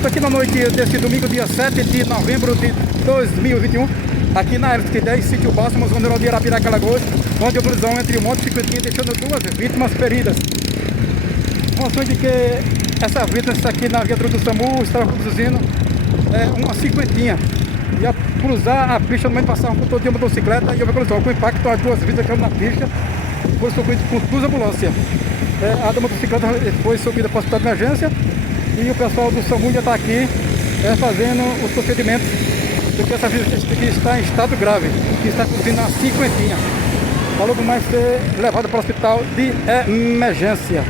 Estou aqui na noite desse domingo, dia 7 de novembro de 2021, aqui na RT10, sítio Bálsamo, zona rural de Arapiraca, Alagoas, onde a colisão entre o Monte Cinquentinha deixando duas vítimas feridas. Informações de que essa vítima está aqui na viatura do SAMU, estava conduzindo uma cinquentinha. Ia cruzar a pista, no meio passar um condutor de motocicleta e houve colisão. Com impacto, as duas vítimas caíram na pista, foi socorrido com duas ambulâncias. A da motocicleta foi socorrida para o hospital de emergência e o pessoal do SAMU já está aqui fazendo os procedimentos, porque essa vítima aqui está em estado grave, que está conduzindo a cinquentinha. Para logo mais ser levada para o hospital de emergência.